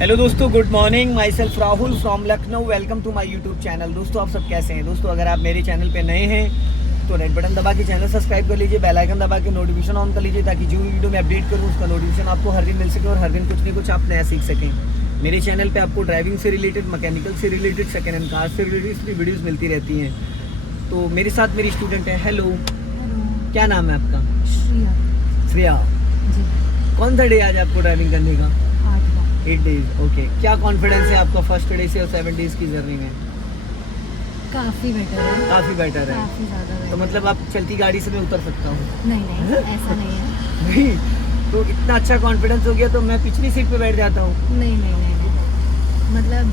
Hello दोस्तों, good morning. Myself Rahul from Lucknow. Welcome to my YouTube channel. दोस्तों, आप सब कैसे हैं? दोस्तों, अगर आप मेरे चैनल पे नए हैं तो रेड बटन दबा के चैनल सब्सक्राइब कर लीजिए, बेल आइकन दबा के नोटिफिकेशन ऑन कर लीजिए, ताकि जो भी वीडियो मैं अपडेट करूँ उसका नोटिफिकेशन आपको हर दिन मिल सके और हर दिन कुछ नहीं कुछ आप नया सीख सकें। मेरे चैनल पर आपको ड्राइविंग से रिलेटेड, मैकेनिकल से रिलेटेड, सेकेंड हैंड कार से रिलेटेड वीडियोज़ मिलती रहती हैं। तो मेरे साथ मेरी स्टूडेंट है। हेलो, क्या नाम है आपका? श्रेया। श्रेया जी। कौन सा डे आज आपको ड्राइविंग करने का? 8 डेज। ओके, क्या कॉन्फिडेंस है आपका फर्स्ट डे से और 7 डेज की जर्नी में? काफी बेटर है। काफ़ी बेटर है। काफी ज्यादा तो better मतलब आप चलती गाड़ी से मैं उतर सकता हूँ? नहीं ऐसा नहीं है। नहीं, तो इतना अच्छा कॉन्फिडेंस हो गया तो मैं पिछली सीट पे बैठ जाता हूँ। नहीं मतलब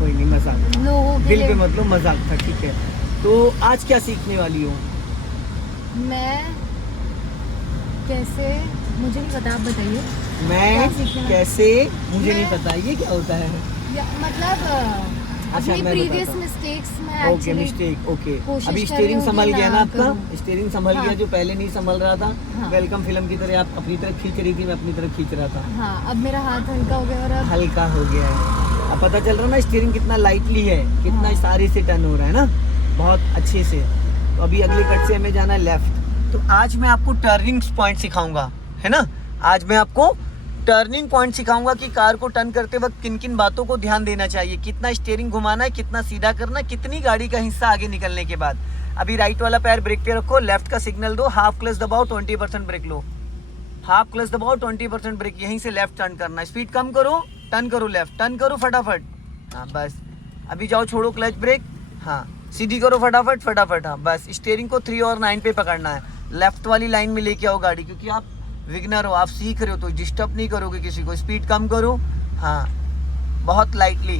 कोई नहीं, मजाक। लोगों के दिल पे लिए मतलब मजाक था, ठीक है। तो आज क्या सीखने वाली हो? मैं कैसे, मुझे नहीं पता, आप बताइए। मैं क्या सीखने वाली? कैसे, मुझे नहीं मैं- पता ये क्या होता है। मतलब अच्छा, अपनी मैं प्रीवियस बताता हूँ। मिस्टेक्स में ओके, एक्चुअली मिस्टेक। ओके, कोशिश अभी कर स्टीयरिंग रही हूँ संभल कि गया ना ना आपका? करूँ। स्टीयरिंग संभल हाँ। गया, जो पहले नहीं संभल रहा था। हाँ। वेलकम फिल्म की तरह आप अपनी तरफ खींच रही थी, मैं अपनी तरफ खींच रहा था। हाँ, अब मेरा हाथ हल्का हो गया और अब हल्का हो गया है। अब पता चल रहा है ना स्टीयरिंग कितना लाइटली है, कितना हाँ। इशारे से टर्न हो रहा है ना, बहुत अच्छे से। तो अभी अगले कट से हमें जाना है लेफ्ट। तो आज मैं आपको टर्निंग पॉइंट सिखाऊंगा, है ना। आज मैं आपको टर्निंग पॉइंट सिखाऊंगा कि कार को टर्न करते वक्त किन किन बातों को ध्यान देना चाहिए, कितना स्टीयरिंग घुमाना है, कितना सीधा करना है, कितनी गाड़ी का हिस्सा आगे निकलने के बाद। अभी राइट वाला पैर ब्रेक पे रखो, लेफ्ट का सिग्नल दो, हाफ क्लच दबाओ, 20% ब्रेक लो, हाफ क्लच दबाओ, 20% ब्रेक, यहीं से लेफ्ट टर्न करना है। स्पीड कम करो, टर्न करो, लेफ्ट टर्न करो फटाफट। हाँ बस, अभी जाओ, छोड़ो क्लच ब्रेक। हाँ, सीधी करो फटाफट फटाफट। हाँ बस, स्टीयरिंग को 3 और 9 पे पकड़ना है। लेफ्ट वाली लाइन में लेके आओ गाड़ी, क्योंकि आप विगनर हो, आप सीख रहे हो तो डिस्टर्ब नहीं करोगे किसी को। स्पीड कम करो। हाँ, बहुत लाइटली।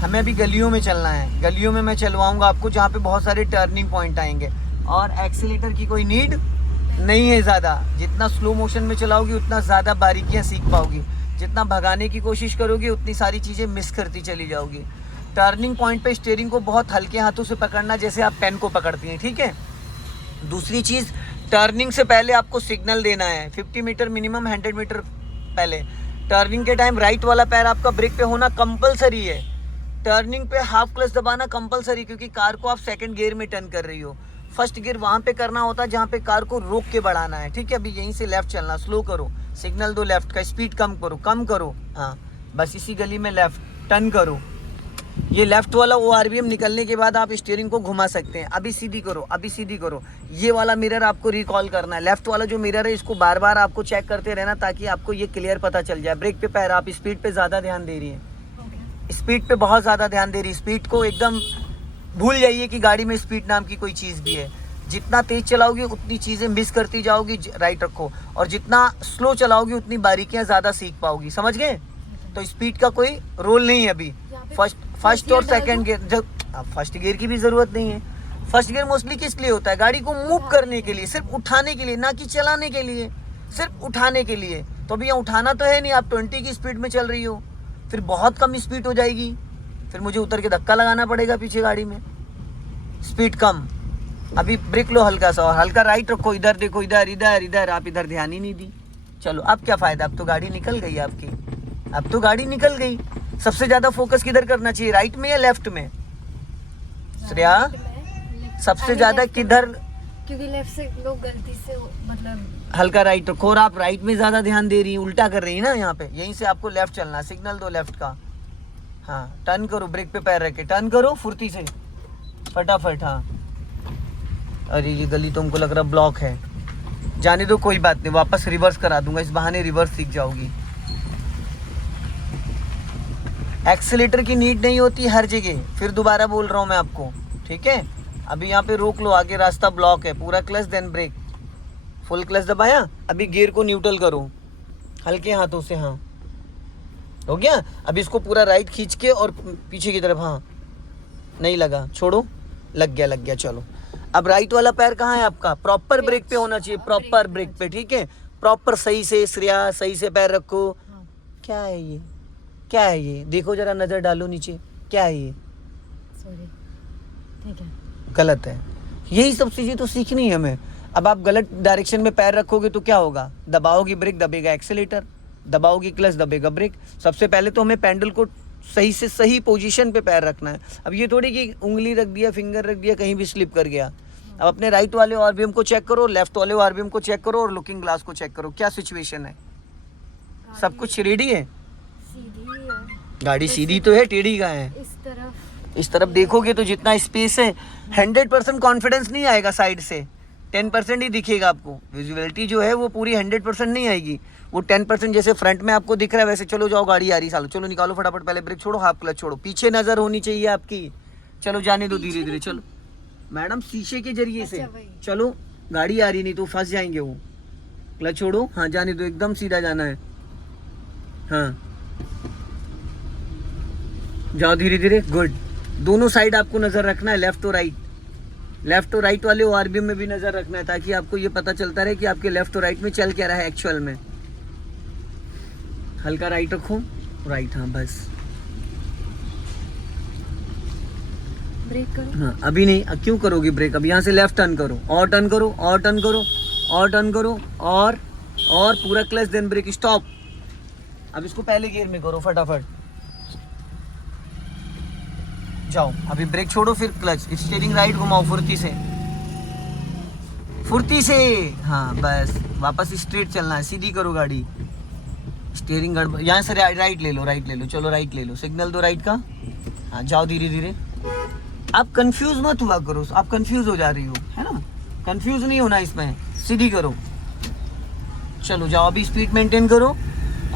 हमें अभी गलियों में चलना है, गलियों में मैं चलवाऊंगा आपको, जहाँ पे बहुत सारे टर्निंग पॉइंट आएंगे। और एक्सीलेटर की कोई नीड नहीं है ज़्यादा। जितना स्लो मोशन में चलाओगी उतना ज़्यादा बारीकियाँ सीख पाओगी। जितना भगाने की कोशिश करोगी उतनी सारी चीज़ें मिस करती चली जाओगी। टर्निंग पॉइंट पे स्टीयरिंग को बहुत हल्के हाथों से पकड़ना, जैसे आप पेन को पकड़ती हैं, ठीक है। दूसरी चीज़, टर्निंग से पहले आपको सिग्नल देना है 50 मीटर मिनिमम, 100 मीटर पहले। टर्निंग के टाइम राइट वाला पैर आपका ब्रेक पे होना कंपलसरी है। टर्निंग पे हाफ क्लच दबाना कंपलसरी, क्योंकि कार को आप सेकंड गियर में टर्न कर रही हो। फर्स्ट गियर वहाँ पे करना होता है जहाँ पे कार को रोक के बढ़ाना है, ठीक है। अभी यहीं से लेफ्ट चलना, स्लो करो, सिग्नल दो लेफ्ट का, स्पीड कम करो, कम करो। हाँ बस, इसी गली में लेफ्ट टर्न करो। ये लेफ्ट वाला ORVM निकलने के बाद आप स्टीयरिंग को घुमा सकते हैं। अभी सीधी करो, अभी सीधी करो। ये वाला मिरर आपको रिकॉल करना है। लेफ्ट वाला जो मिरर है, इसको बार बार आपको चेक करते रहना, ताकि आपको ये क्लियर पता चल जाए। ब्रेक पे पैर, आप स्पीड पे ज़्यादा ध्यान दे रही हैं, स्पीड पे बहुत ज़्यादा ध्यान दे रही है। स्पीड को एकदम भूल जाइए कि गाड़ी में स्पीड नाम की कोई चीज़ भी है। जितना तेज़ चलाओगी उतनी चीज़ें मिस करती जाओगी, राइट रखो। और जितना स्लो चलाओगी उतनी बारीकियाँ ज़्यादा सीख पाओगी, समझ गए। तो स्पीड का कोई रोल नहीं है अभी। फर्स्ट और सेकंड गियर, जब फर्स्ट गियर की भी ज़रूरत नहीं है। फर्स्ट गियर मोस्टली किस लिए होता है? गाड़ी को मूव करने के लिए, सिर्फ उठाने के लिए, ना कि चलाने के लिए, सिर्फ उठाने के लिए। तो अभी यहाँ उठाना तो है नहीं, आप 20 की स्पीड में चल रही हो, फिर बहुत कम स्पीड हो जाएगी, फिर मुझे उतर के धक्का लगाना पड़ेगा पीछे गाड़ी में। स्पीड कम। अभी ब्रेक लो हल्का सा, और हल्का राइट रखो, इधर देखो, इधर इधर इधर, आप इधर ध्यान ही नहीं दी। चलो, अब क्या फ़ायदा, अब तो गाड़ी निकल गई आपकी, अब तो गाड़ी निकल गई। सबसे ज़्यादा फोकस किधर करना चाहिए, राइट में या लेफ्ट में? श्रेया, सबसे ज़्यादा किधर? क्योंकि लेफ्ट से लोग गलती से मतलब हल्का राइट रखो, और आप राइट में ज़्यादा ध्यान दे रही हैं, उल्टा कर रही है ना यहाँ पे। यहीं से आपको लेफ्ट चलना, सिग्नल दो लेफ्ट का। हाँ, टर्न करो, ब्रेक पे पैर रख के टर्न करो फुर्ती से फटाफट। हाँ, अरे ये गली तो हमको लग रहा ब्लॉक है, जाने दो, कोई बात नहीं, वापस रिवर्स करा दूंगा, इस बहाने रिवर्स सीख जाओगी। एक्सीलेटर की नीड नहीं होती हर जगह, फिर दोबारा बोल रहा हूँ मैं आपको, ठीक है। अभी यहाँ पे रोक लो, आगे रास्ता ब्लॉक है, पूरा clutch then brake, full clutch दबाया। अभी गियर को न्यूट्रल करो हल्के हाथों से। हाँ, हो गया। अभी इसको पूरा राइट खींच के और पीछे की तरफ। हाँ, नहीं लगा, छोड़ो, लग गया लग गया। चलो, अब राइट वाला पैर कहाँ है आपका? प्रॉपर ब्रेक पे होना चाहिए, प्रॉपर ब्रेक पे, ठीक है। प्रॉपर सही से, श्रेया सही से पैर रखो। क्या है ये, क्या है ये? देखो जरा, नज़र डालो नीचे, क्या है ये? सॉरी, ठीक है, गलत है। यही सब चीज़ें तो सीखनी है हमें। अब आप गलत डायरेक्शन में पैर रखोगे तो क्या होगा? दबाओगी ब्रेक, दबेगा एक्सीलेटर, दबाओगी क्लच दबेगा ब्रेक। सबसे पहले तो हमें पैडल को सही से सही पोजीशन पे पैर रखना है। अब ये थोड़ी कि उंगली रख दिया, फिंगर रख दिया, कहीं भी स्लिप कर गया। अब अपने राइट वाले आरबीएम को चेक करो, लेफ्ट वाले आरबीएम को चेक करो और लुकिंग ग्लास को चेक करो, क्या सिचुएशन है। सब कुछ रेडी है, सीधी है, गाड़ी सीधी तो है, टेढ़ी कहाँ है। इस इस तरफ देखोगे तो जितना स्पेस है 100% कॉन्फिडेंस नहीं आएगा, साइड से 10% ही दिखेगा आपको। विजुअलिटी जो है वो पूरी 100% नहीं आएगी, वो 10% जैसे फ्रंट में आपको दिख रहा है वैसे। चलो जाओ, गाड़ी आ रही, सालो चलो निकालो फटाफट, पहले ब्रेक छोड़ो, हाफ क्लच छोड़ो, पीछे नजर होनी चाहिए आपकी। चलो जाने दो धीरे धीरे, चलो मैडम शीशे के जरिए से अच्छा भाई। चलो, गाड़ी आ रही नहीं तो फंस जाएंगे वो। क्लच छोड़ो, हाँ जाने दो, एकदम सीधा जाना है। हाँ जाओ धीरे धीरे, गुड। दोनों साइड आपको नजर रखना है, लेफ्ट और राइट। लेफ्ट और राइट वाले आरबीएम में भी नजर रखना है, ताकि आपको ये पता चलता रहे कि आपके लेफ्ट और राइट में चल क्या रहा है एक्चुअल में। हल्का राइट रखो, राइट, हाँ बस। ब्रेक करो। हाँ अभी नहीं, अब क्यों करोगी ब्रेक, अब यहाँ से लेफ्ट टर्न करो, और टर्न करो, और टर्न करो, और टर्न करो, और पूरा क्लच, देन ब्रेक, स्टॉप। अब इसको पहले गियर में करो फटाफट, जाओ। अभी ब्रेक छोड़ो, फिर क्लच, स्टीयरिंग राइट घुमाओ फुर्ती से, फुर्ती से, हाँ बस। वापस स्ट्रेट चलना है, सीधी करो गाड़ी। स्टीयरिंग गड़बड़, यहाँ से राइट ले लो, राइट ले लो, चलो राइट ले लो, सिग्नल दो राइट का। हाँ जाओ धीरे धीरे। आप कंफ्यूज मत हुआ करो, आप कंफ्यूज हो जा रही हो, है ना। कंफ्यूज नहीं होना इसमें, सीधी करो। चलो जाओ, अभी स्पीड मेंटेन करो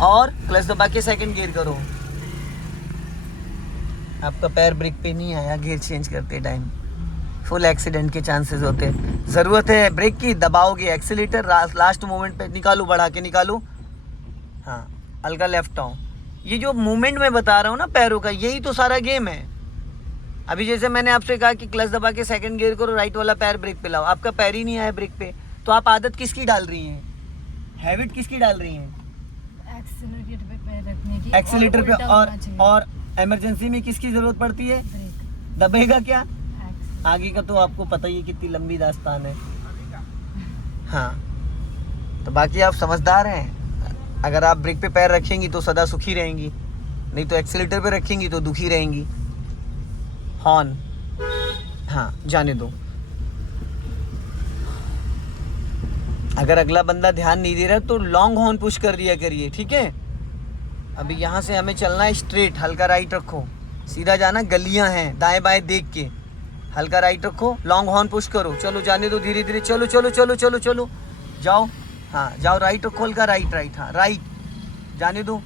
और क्लच दबा के सेकंड गियर करो। आपका पैर ब्रेक पे नहीं आया गियर चेंज करते टाइम, फुल एक्सीडेंट के चांसेस होते हैं। ज़रूरत है ब्रेक की, दबाओगे एक्सीलेटर, लास्ट मोमेंट पे निकालो, बढ़ा के निकालो। हाँ हल्का लेफ्ट आओ। ये जो मूवमेंट मैं बता रहा हूँ ना पैरों का, यही तो सारा गेम है। अभी जैसे मैंने आपसे कहा कि क्लच दबा के सेकंड गियर करो, राइट वाला पैर ब्रेक पे लाओ, आपका पैर ही नहीं आया ब्रेक पे, तो आप आदत किसकी डाल रही हैं, हैबिट किसकी डाल रही हैं। एक्सीलरेटर पे पैर रखने की, एक्सीलेटर पे, उल्टा होना चाहिए। और इमरजेंसी में किसकी जरूरत पड़ती है, ब्रेक। दबेगा क्या। आगे का तो आपको पता ही है कितनी लंबी दास्तान है। हाँ तो बाकी आप समझदार हैं, अगर आप ब्रेक पे पैर रखेंगी तो सदा सुखी रहेंगी, नहीं तो एक्सीलेटर पे रखेंगी तो दुखी रहेंगी। हॉर्न, हाँ जाने दो। अगर अगला बंदा ध्यान नहीं दे रहा तो लॉन्ग हॉर्न पुश कर दिया करिए, ठीक है। अभी यहाँ से हमें चलना है स्ट्रेट, हल्का राइट रखो, सीधा जाना, गलियां हैं दाएं बाएं देख के, हल्का राइट रखो, लॉन्ग हॉर्न पुश करो। चलो जाने दो धीरे धीरे, चलो चलो चलो चलो चलो जाओ। हाँ जाओ, राइट रखो, हल्का राइट राइट, हाँ राइट, जाने दो,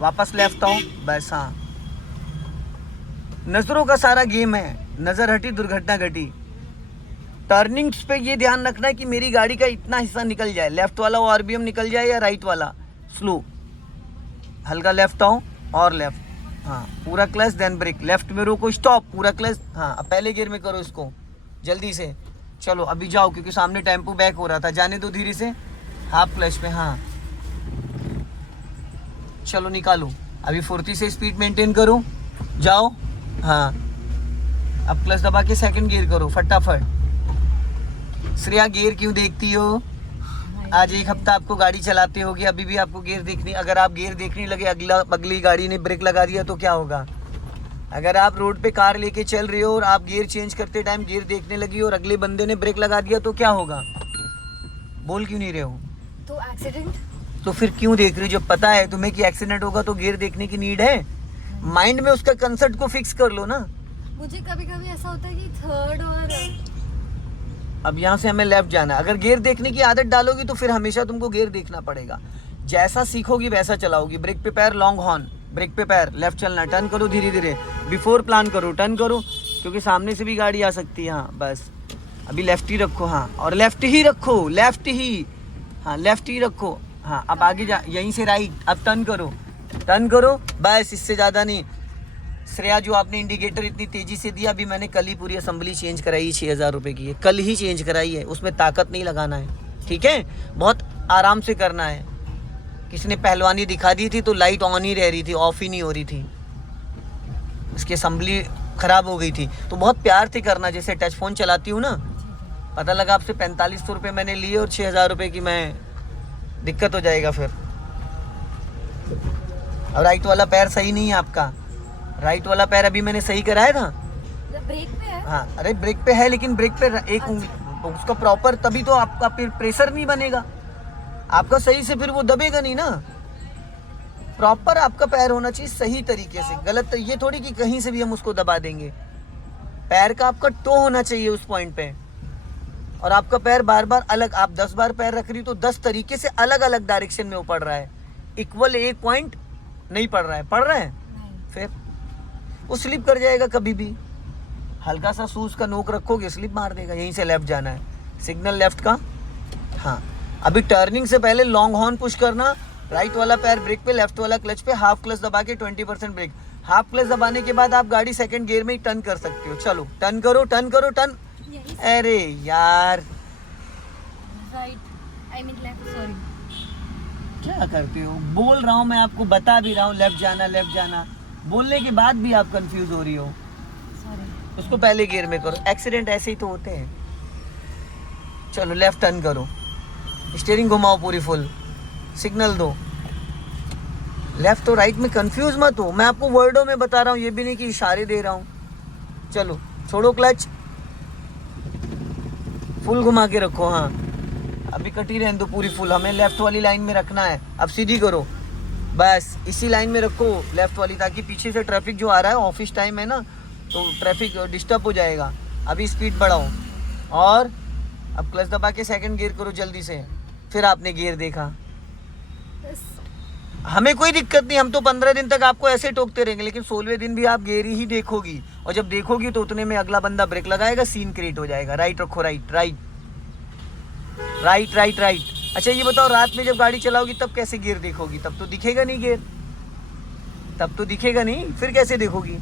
वापस लेफ्ट आओ, बस। हाँ नजरों का सारा गेम है, नजर हटी दुर्घटना घटी। टर्निंग्स पे ये ध्यान रखना है कि मेरी गाड़ी का इतना हिस्सा निकल जाए, लेफ्ट वाला आरबीएम निकल जाए या राइट वाला। स्लो, हल्का लेफ्ट आओ और लेफ्ट, हाँ पूरा क्लच, देन ब्रेक, लेफ्ट में रोको, स्टॉप, पूरा क्लच। हाँ अब पहले गियर में करो इसको जल्दी से। चलो अभी जाओ, क्योंकि सामने टेम्पो बैक हो रहा था, जाने दो धीरे से, हाफ क्लच पे। हाँ चलो निकालो, अभी फुर्ती से स्पीड मेंटेन करो, जाओ। हाँ अब क्लच दबा के सेकंड गियर करो फटाफट। श्रेया गियर क्यों देखती हो, आज एक हफ्ता आपको गाड़ी चलाते होगी, अभी भी आपको गियर देखनी। अगर आप गियर देखने लगे, अगली गाड़ी ने ब्रेक लगा दिया तो क्या होगा। अगर आप रोड पे कार लेके चल रहे हो और आप गियर चेंज करते टाइम गियर देखने लगी और अगले बंदे ने ब्रेक लगा दिया तो क्या होगा। बोल क्यों नहीं रहे हो, तो एक्सीडेंट। तो फिर क्यों देख रही हो, जब पता है तुम्हें कि एक्सीडेंट होगा तो गियर देखने की नीड है। माइंड में उसका कंसेप्ट को फिक्स कर लो ना। मुझे कभी कभी ऐसा होता है कि थर्ड और अब यहाँ से हमें लेफ्ट जाना है, अगर गियर देखने की आदत डालोगी तो फिर हमेशा तुमको गियर देखना पड़ेगा। जैसा सीखोगी वैसा चलाओगी। ब्रेक पे पैर, लॉन्ग हॉर्न, ब्रेक पे पैर, लेफ्ट चलना, टर्न करो धीरे धीरे, बिफोर प्लान करो, टर्न करो, क्योंकि सामने से भी गाड़ी आ सकती है। हाँ बस अभी लेफ्ट ही रखो, हाँ और लेफ्ट ही रखो, लेफ्ट ही, हाँ लेफ्ट ही रखो। हाँ अब आगे जा, यहीं से राइट, अब टर्न करो, टर्न करो, बस इससे ज़्यादा नहीं। श्रेया जो आपने इंडिकेटर इतनी तेज़ी से दिया, अभी मैंने कल ही पूरी असेंबली चेंज कराई, 6,000 रुपये की है, कल ही चेंज कराई है, उसमें ताकत नहीं लगाना है, ठीक है। बहुत आराम से करना है। किसी ने पहलवानी दिखा दी थी तो लाइट ऑन ही रह रही थी, ऑफ ही नहीं हो रही थी, इसकी असेंबली ख़राब हो गई थी। तो बहुत प्यार से करना, जैसे टच फ़ोन चलाती हूँ ना। पता लगा आपसे 4500 रुपये मैंने लिए और 6,000 रुपये की मैं, दिक्कत हो जाएगा फिर। और राइट वाला पैर सही नहीं है आपका। राइट वाला पैर अभी मैंने सही कराया था। ब्रेक पे है। हाँ अरे ब्रेक पे है, लेकिन ब्रेक पे एक उंगली उसका प्रॉपर, तभी तो आपका फिर प्रेशर नहीं बनेगा आपका सही से, फिर वो दबेगा नहीं ना। प्रॉपर आपका पैर होना चाहिए सही तरीके से। गलत तो ये थोड़ी कि कहीं से भी हम उसको दबा देंगे। पैर का आपका टो होना चाहिए उस पॉइंट पे, और आपका पैर बार बार अलग, आप 10 बार पैर रख रही तो 10 तरीके से अलग अलग डायरेक्शन में वो पड़ रहा है। इक्वल एक पॉइंट नहीं पड़ रहा है। पड़ रहा है नहीं। फिर वो स्लिप कर जाएगा कभी भी। हल्का सा शूज का नोक रखोगे स्लिप मार देगा। यहीं से लेफ्ट जाना है, सिग्नल लेफ्ट का। हाँ अभी टर्निंग से पहले लॉन्ग हॉर्न पुश करना, राइट वाला पैर ब्रेक पे, लेफ्ट वाला क्लच पे, हाफ क्लच दबा के 20% ब्रेक। हाफ क्लच दबाने के बाद आप गाड़ी सेकंड गियर में ही टर्न कर सकते हो। चलो टर्न करो, टर्न करो, टर्न। यही अरे यार right, I mean left, sorry. क्या करते हो, बोल रहा हूँ मैं आपको, बता भी रहा हूँ लेफ्ट जाना लेफ्ट जाना, बोलने के बाद भी आप कंफ्यूज हो रही हो। सॉरी। उसको पहले गियर में करो। एक्सीडेंट ऐसे ही तो होते हैं। चलो लेफ्ट टर्न करो, स्टीयरिंग घुमाओ पूरी फुल, सिग्नल दो। लेफ्ट और राइट में कंफ्यूज मत हो, मैं आपको वर्डों में बता रहा हूँ, ये भी नहीं कि इशारे दे रहा हूँ। चलो छोड़ो क्लच, फुल घुमा के रखो। हाँ अभी कटी रहने दो पूरी फुल, हमें लेफ्ट वाली लाइन में रखना है। अब सीधी करो, बस इसी लाइन में रखो लेफ्ट वाली, ताकि पीछे से ट्रैफिक जो आ रहा है, ऑफिस टाइम है ना तो ट्रैफिक डिस्टर्ब हो जाएगा। अभी स्पीड बढ़ाओ और अब क्लच दबा के सेकंड गियर करो जल्दी से। फिर आपने गियर देखा, हमें कोई दिक्कत नहीं, हम तो 15 दिन तक आपको ऐसे टोकते रहेंगे, लेकिन 16वें दिन भी आप गियर ही देखोगी, और जब देखोगी तो उतने में अगला बंदा ब्रेक लगाएगा, सीन क्रिएट हो जाएगा। राइट रखो, right right right right right. अच्छा ये बताओ, रात में जब गाड़ी चलाओगी तब कैसे गियर देखोगी? तब तो दिखेगा नहीं गियर, तब तो दिखेगा नहीं, फिर कैसे देखोगी?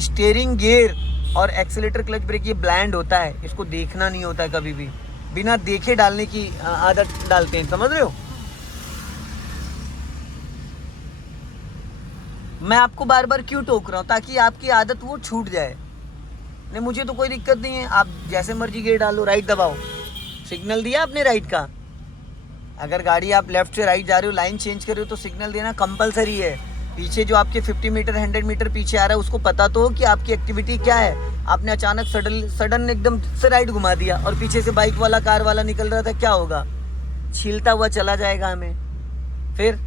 स्टीयरिंग गियर और एक्सीलेटर क्लच ब्रेक ये ब्लैंड होता है, इसको देखना नहीं होता है कभी भी, बिना देखे डालने की आदत डालते हैं, समझ रहे हो? मैं आपको बार बार क्यों टोक रहा हूँ? ताकि आपकी आदत वो छूट जाए। नहीं मुझे तो कोई दिक्कत नहीं है, आप जैसे मर्जी गियर डालो, राइट दबाओ। सिग्नल दिया आपने राइट का, अगर गाड़ी आप लेफ्ट से राइट जा रहे हो, लाइन चेंज कर रहे हो तो सिग्नल देना कंपलसरी है। पीछे जो आपके 50 मीटर 100 मीटर पीछे आ रहा है उसको पता तो हो कि आपकी एक्टिविटी क्या है। आपने अचानक सडन एकदम से राइट घुमा दिया और पीछे से बाइक वाला कार वाला निकल रहा था, क्या होगा? छीलता हुआ चला जाएगा हमें। फिर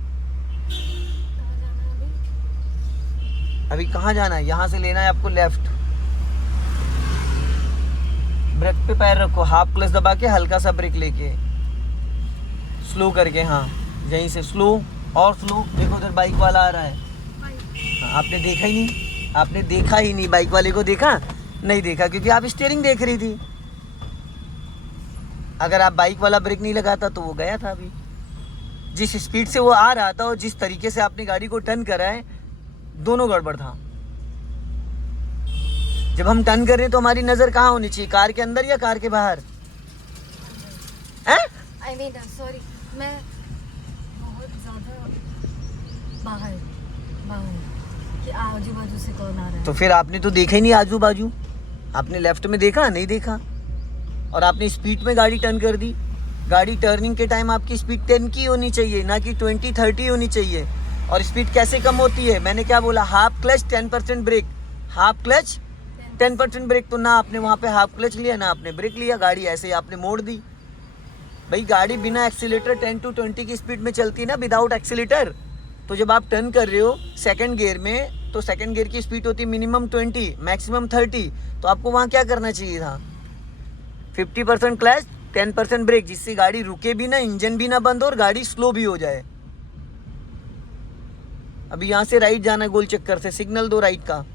अभी कहाँ जाना है? यहाँ से लेना है आपको लेफ्ट। ब्रेक पे पैर रखो, हाफ क्लच दबा के हल्का सा ब्रेक लेके स्लो करके। हाँ यहीं से स्लो और स्लो। देखो उधर बाइक वाला आ रहा है। हाँ, आपने देखा ही नहीं, आपने देखा ही नहीं, बाइक वाले को देखा नहीं? देखा क्योंकि आप स्टीयरिंग देख रही थी। अगर आप बाइक वाला ब्रेक नहीं लगाता तो वो गया था। अभी जिस स्पीड से वो आ रहा था और जिस तरीके से आपने गाड़ी को टर्न करा है, दोनों गड़बड़ था। जब हम टर्न कर रहे हैं तो हमारी नजर कहाँ होनी चाहिए? कार के अंदर या कार के बाहर? हैं? आई मीन सॉरी, मैं बहुत ज़्यादा बाहर कि आजू बाजू से कौन आ रहा है। तो फिर आपने तो देखा ही नहीं आजू बाजू, आपने लेफ्ट में देखा नहीं देखा, और आपने स्पीड में गाड़ी टर्न कर दी। गाड़ी टर्निंग के टाइम आपकी स्पीड 10 की होनी चाहिए, ना कि 20-30 होनी चाहिए। और स्पीड कैसे कम होती है? मैंने क्या बोला? Half clutch 10% brake, half clutch 10% brake. तो ना आपने वहाँ पे हाफ क्लच लिया ना आपने ब्रेक लिया, गाड़ी ऐसे ही आपने मोड़ दी। भाई गाड़ी बिना एक्सीलेटर 10 to 20 की स्पीड में चलती है ना, विदाउट एक्सीलेटर। तो जब आप टर्न कर रहे हो सेकंड गियर में, तो सेकंड गियर की स्पीड होती है मिनिमम 20, मैक्सिमम 30। तो आपको वहाँ क्या करना चाहिए था? 50% क्लच 10% ब्रेक, जिससे गाड़ी रुके भी ना, इंजन भी ना बंद हो और गाड़ी स्लो भी हो जाए। अभी यहाँ से राइट जाना है गोल चक्कर से, सिग्नल दो राइट का।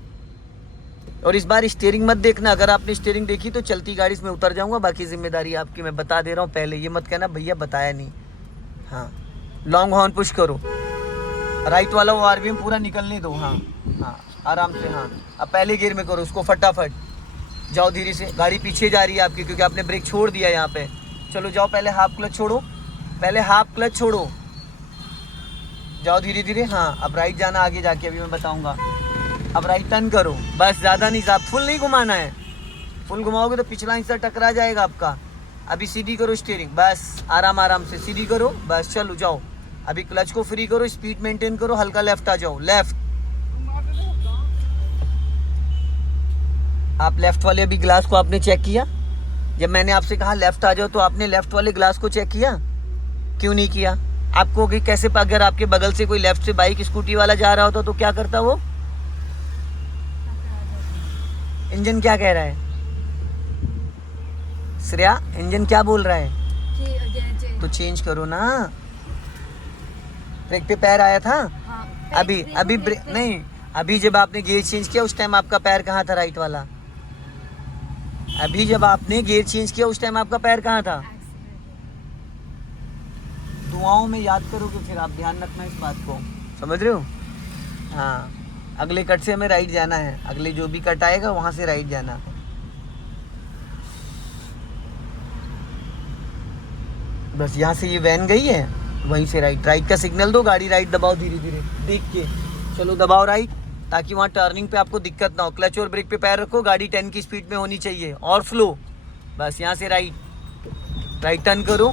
और इस बार स्टीयरिंग मत देखना, अगर आपने स्टीयरिंग देखी तो चलती गाड़ी में उतर जाऊंगा, बाकी जिम्मेदारी आपकी। मैं बता दे रहा हूँ पहले, ये मत कहना भैया बताया नहीं। हाँ लॉन्ग हॉर्न पुश करो, राइट वाला वो आरबीएम पूरा निकलने दो। हाँ हाँ आराम से। हाँ अब पहले गियर में करो उसको, फटाफट जाओ धीरे से। गाड़ी पीछे जा रही है आपकी क्योंकि आपने ब्रेक छोड़ दिया यहाँ पे। चलो जाओ, पहले हाफ क्लच छोड़ो, पहले हाफ क्लच छोड़ो, जाओ धीरे धीरे। हाँ अब राइट जाना आगे जाके, अभी मैं बताऊंगा। अब राइट टर्न करो, बस ज़्यादा नहीं, फुल नहीं घुमाना है। फुल घुमाओगे तो पिछला हिस्सा टकरा जाएगा आपका। अभी सीधी करो स्टीयरिंग, बस आराम आराम से सीधी करो, बस चलो जाओ। अभी क्लच को फ्री करो, स्पीड मेंटेन करो, हल्का लेफ्ट आ जाओ, लेफ्ट। आप लेफ्ट वाले अभी ग्लास को आपने चेक किया? जब मैंने आपसे कहा लेफ्ट आ जाओ तो आपने लेफ्ट वाले ग्लास को चेक किया? क्यों नहीं किया? आपको कि कैसे, अगर आपके बगल से कोई लेफ्ट से बाइक स्कूटी वाला जा रहा होता तो क्या करता वो? इंजन क्या कह रहा है श्रेया? इंजन क्या बोल रहा है? तो चेंज करो ना। ब्रेक पे पैर आया था? हाँ, अभी अभी ब्रेक नहीं, अभी जब आपने गियर चेंज किया उस टाइम आपका पैर कहाँ था राइट वाला? अभी जब आपने गियर चेंज किया उस टाइम आपका पैर कहाँ था? दुआओं में याद करोगे फिर आप, ध्यान रखना इस बात को, समझ रहे हो? हाँ, अगले कट से हमें राइट जाना है, अगले जो भी कट आएगा वहां से राइट जाना। बस यहाँ से ये वैन गई है, वहीं से राइट, राइट का सिग्नल दो, गाड़ी राइट दबाओ धीरे धीरे देख के, चलो दबाओ राइट, ताकि वहाँ टर्निंग पे आपको दिक्कत ना हो। क्लच और ब्रेक पे पैर रखो, गाड़ी 10 की स्पीड में होनी चाहिए और फ्लो। बस यहाँ से राइट, राइट टर्न करो।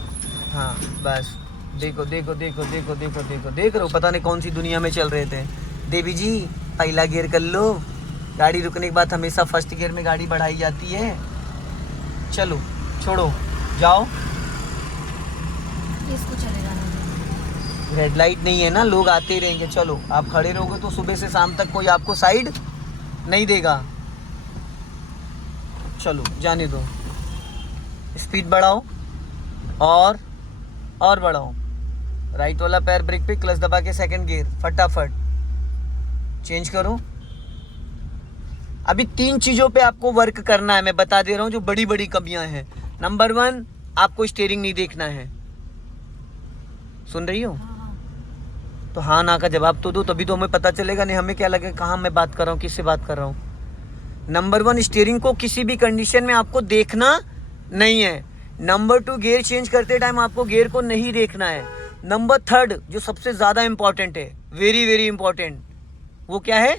हाँ बस, देखो देखो देखो देखो देखो देखो, देख रहे हो पता नहीं कौन सी दुनिया में चल रहे थे। देवी जी पहला गियर कर लो, गाड़ी रुकने के बाद हमेशा फर्स्ट गियर में गाड़ी बढ़ाई जाती है। चलो छोड़ो, जाओ। इसको चलेगा ना? रेड लाइट नहीं है ना, लोग आते ही रहेंगे। चलो आप खड़े रहोगे तो सुबह से शाम तक कोई आपको साइड नहीं देगा। चलो जाने दो, स्पीड बढ़ाओ और बढ़ाओ। राइट वाला पैर ब्रेक पे, क्लच दबा के सेकंड गियर, फटाफट चेंज करो। अभी 3 चीजों पे आपको वर्क करना है, मैं बता दे रहा हूँ जो बड़ी बड़ी कमियां हैं। नंबर 1, आपको स्टीयरिंग नहीं देखना है। सुन रही हो? तो हाँ ना का जवाब तो दो, तभी तो हमें पता चलेगा, नहीं हमें क्या लगे कहाँ मैं बात कर रहा हूँ, किससे बात कर रहा हूँ। नंबर 1, स्टीयरिंग को किसी भी कंडीशन में आपको देखना नहीं है। नंबर 2, गियर चेंज करते टाइम आपको गियर को नहीं देखना है। नंबर 3 जो सबसे ज़्यादा इंपॉर्टेंट है, वेरी वेरी इंपॉर्टेंट, वो क्या है?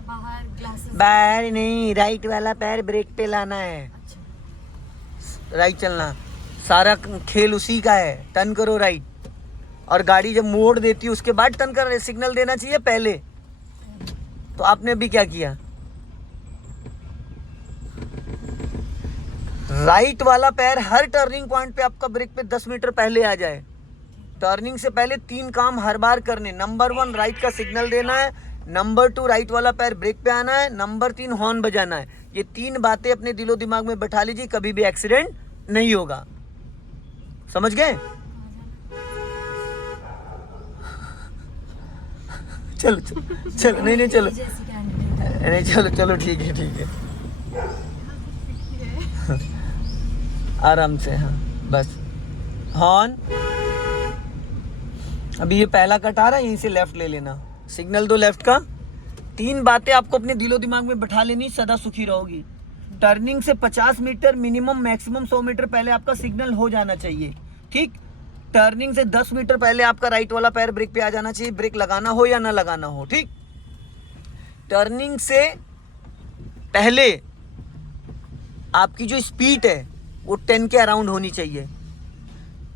बाहर ग्लासेस, बाहर नहीं, राइट वाला पैर ब्रेक पे लाना है। अच्छा। राइट चलना, सारा खेल उसी का है। टर्न करो राइट, और गाड़ी जब मोड़ देती है उसके बाद टर्न कर, सिग्नल देना चाहिए पहले। तो आपने अभी क्या किया? राइट वाला पैर हर टर्निंग पॉइंट पे आपका ब्रेक पे 10 मीटर पहले आ जाए। टर्निंग से पहले 3 काम हर बार करने। नंबर 1, राइट का सिग्नल देना है। नंबर 2, राइट वाला पैर ब्रेक पे आना है। नंबर 3, हॉर्न बजाना है। ये 3 बातें अपने दिलो दिमाग में बैठा लीजिए, कभी भी एक्सीडेंट नहीं होगा। समझ गए? चलो चलो चलो, नहीं चलो, नहीं चलो चलो, ठीक है ठीक है, आराम से। हाँ बस, हॉर्न। अभी ये पहला कट आ रहा है, यहीं से लेफ्ट ले लेना, सिग्नल दो लेफ्ट का। 3 बातें आपको अपने दिलो दिमाग में बैठा लेनी, सदा सुखी रहोगी। टर्निंग से 50 मीटर मिनिमम, मैक्सिमम 100 मीटर पहले आपका सिग्नल हो जाना चाहिए, ठीक। टर्निंग से 10 मीटर पहले आपका राइट वाला पैर ब्रेक पे आ जाना चाहिए, ब्रेक लगाना हो या ना लगाना हो, ठीक। टर्निंग से पहले आपकी जो स्पीड है वो 10 के अराउंड होनी चाहिए,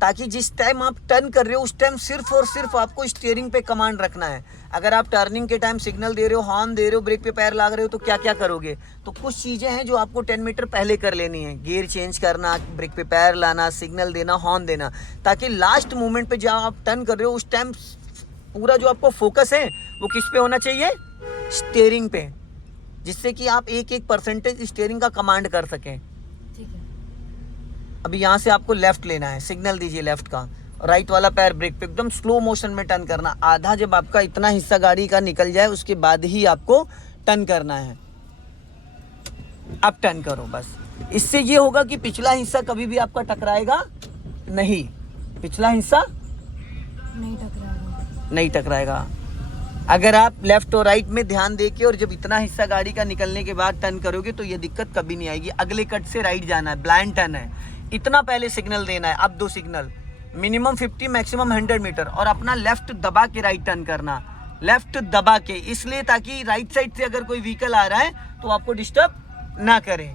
ताकि जिस टाइम आप टर्न कर रहे हो उस टाइम सिर्फ और सिर्फ आपको स्टीयरिंग पे कमांड रखना है। अगर आप टर्निंग के टाइम सिग्नल दे रहे हो, हॉर्न दे रहे हो, ब्रेक पे पैर लगा रहे हो, तो क्या क्या करोगे? तो कुछ चीज़ें हैं जो आपको 10 मीटर पहले कर लेनी है। गियर चेंज करना, ब्रेक पे पैर लाना, सिग्नल देना, हॉर्न देना, ताकि लास्ट मोमेंट पे जब आप टर्न कर रहे हो उस टाइम पूरा जो आपको फोकस है वो किस पे होना चाहिए? स्टीयरिंग पे, जिससे कि आप एक परसेंटेज स्टीयरिंग का कमांड कर सकें। ठीक है। अभी यहाँ से आपको लेफ्ट लेना है, सिग्नल दीजिए लेफ्ट का, राइट वाला पैर ब्रेक पे एकदम स्लो मोशन में टर्न करना। आधा जब आपका इतना हिस्सा गाड़ी का निकल जाए उसके बाद ही आपको टर्न करना है। अब टर्न करो बस। इससे ये होगा कि पिछला हिस्सा कभी भी आपका टकराएगा नहीं, पिछला हिस्सा नहीं टकराएगा। अगर आप लेफ्ट और राइट में ध्यान देके और जब इतना हिस्सा गाड़ी का निकलने के बाद टर्न करोगे तो ये दिक्कत कभी नहीं आएगी। अगले कट से राइट जाना है, ब्लाइंड टर्न है, इतना पहले सिग्नल देना है। अब 2 सिग्नल, मिनिमम 50 मैक्सिमम 100 मीटर, और अपना लेफ्ट दबा के राइट टर्न करना, लेफ्ट दबा के, इसलिए ताकि राइट साइड से अगर कोई व्हीकल आ रहा है तो आपको डिस्टर्ब ना करे।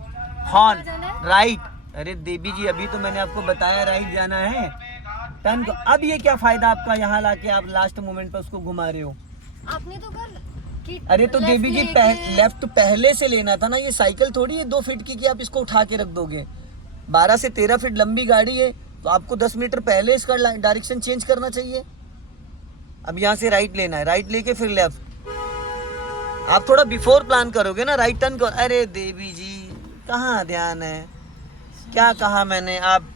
हॉर्न राइट, अरे देवी जी अभी तो मैंने आपको बताया राइट जाना है। टर्न अब ये क्या फायदा आपका यहाँ लाके आप लास्ट मोमेंट पे उसको घुमा रहे हो? आपने तो कर कि अरे तो left देवी जी लेके- लेफ्ट पहले से लेना था ना, ये साइकिल थोड़ी है 2 फीट की कि आप इसको उठा के रख दोगे। 12 से 13 फीट लंबी गाड़ी है, तो आपको 10 मीटर पहले इसका डायरेक्शन चेंज करना चाहिए। अब यहाँ से राइट लेना है, राइट लेके फिर लेफ्ट। आप थोड़ा बिफोर प्लान करोगे ना, राइट टर्न कर। अरे देवी जी कहाँ ध्यान है, क्या कहा मैंने? आप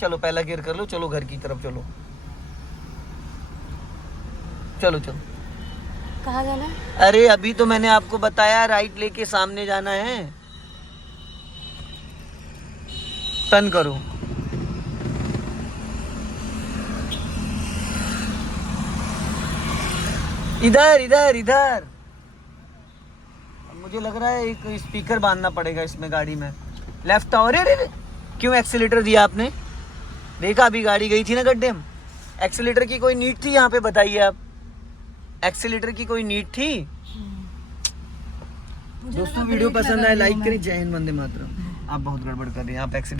चलो पहला गियर कर लो, चलो घर की तरफ चलो, चलो चलो। कहाँ जाना है? अरे अभी तो मैंने आपको बताया राइट लेके सामने जाना है। टर्न करो। इधर इधर इधर। अब मुझे लग रहा है एक स्पीकर बांधना पड़ेगा इसमें गाड़ी में। लेफ्ट और क्यों एक्सीलेटर दिया आपने? देखा अभी गाड़ी गई थी ना गड्ढे में। एक्सीलेटर की कोई नीड थी यहाँ पे? बताइए आप, एक्सीलेटर की कोई नीड थी? मुझे दोस्तों लगा वीडियो ब्रेक पसंद लगा आए रही हूँ लाइक मैं। करें। जय हिंद, वंदे मातरम। आप बहुत गड़बड़ कर रहे हैं, आप एक्सीलेटर